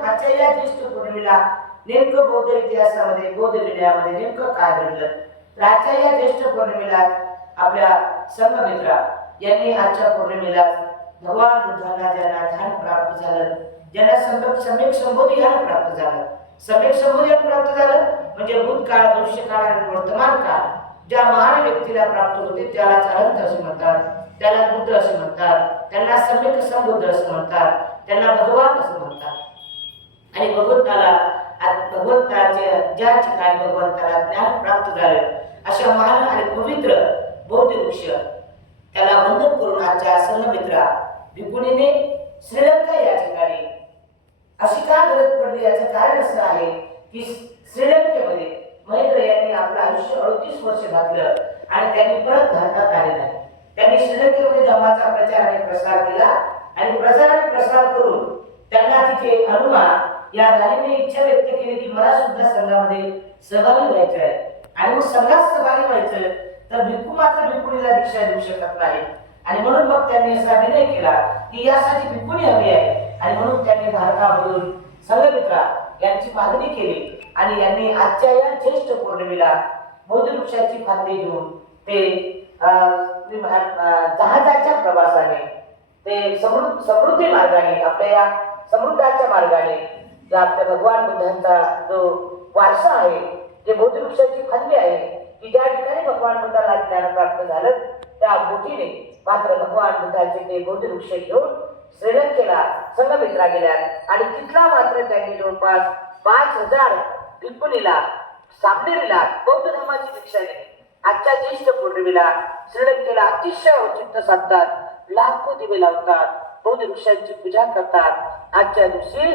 आजच्या या ज्येष्ठ पौर्णिमेला नेमकं बौद्ध इतिहासामध्ये बौद्ध विनयामध्ये नेमकं काय घडलं, तर आजच्या या ज्येष्ठ पौर्णिमेला आपल्या संघमित्रा यांनी आजच्या पौर्णिमेला भगवान बुद्धांना ज्यांना ध्यान प्राप्त झालं, ज्यांना सम्यक संबोधी ज्ञान प्राप्त झालं, सम्यक संबोधी ज्ञान प्राप्त झालं म्हणजे भूतकाळ, भविष्यकाळ आणि वर्तमान काळ ज्या महान व्यक्तीला प्राप्त होते त्याला अनंत असे म्हणतात, त्याला बुद्ध असे म्हणतात, त्यांना सम्यक संबोध असं म्हणतात, त्यांना भगवान असं म्हणतात। आणि भगवंताचे ज्या ठिकाणी भगवंताला ज्ञान प्राप्त झालं अशा महान आणि पवित्र बौद्ध वृक्ष त्याला वंदन करून आजच्या संघमित्रा भिकुणीने श्रीलंका या ठिकाणी अशी का गरज पडली याचं कारण असं आहे की श्रीलंकेमध्ये महेंद्र यांनी आपलं आयुष्य 38 वर्ष घातलं आणि त्यांनी परत भारतात आले नाही। त्यांनी श्रीलंकेमध्ये धर्माचा प्रचार आणि प्रसार केला आणि प्रसार करून त्यांना तिथे हनुमा या राणीने इच्छा व्यक्त केली की मला सुद्धा संघामध्ये सहभागी व्हायचं आहे आणि मग संघात सहभागी व्हायचं तर भिक्खू मात्र भिक्खुणीला दीक्षा देऊ शकत नाही आणि म्हणून मग त्यांनी असा विनय केला की यासाठी भिक्खुणी हवी आहे आणि म्हणून त्यांनी भारतामधून संघमित्रा यांची मागणी केली आणि यांनी आजच्या या ज्येष्ठ पौर्णिमेला बौद्ध वृक्षाची फांदी घेऊन ते जहाजाच्या प्रवासाने ते समृद्धी मार्गाने आपल्या या समृद्धाच्या मार्गाने जो आपल्या भगवान बुद्धांचा जो वारसा आहे, जे बौद्ध वृक्षाची फांदी आहे की ज्या ठिकाणी भगवान बुद्धाला ज्ञान प्राप्त झालं त्या बोटीने मात्र भगवान बुद्धाचे ते बौद्ध वृक्ष घेऊन श्रीलंकेला संघमित्रा गेल्या आणि तिथला मात्र त्यांनी जवळपास 5000 भिक्खुनीला सामनेरीला बौद्ध धर्माची दीक्षा दिली। आजच्या ज्येष्ठ पौर्णिमेला श्रीलंकेला अतिशय औचित्य साधतात, लाखो दिवे लावतात, बौद्ध वृक्षांची पूजा करतात। आजच्या दिवशी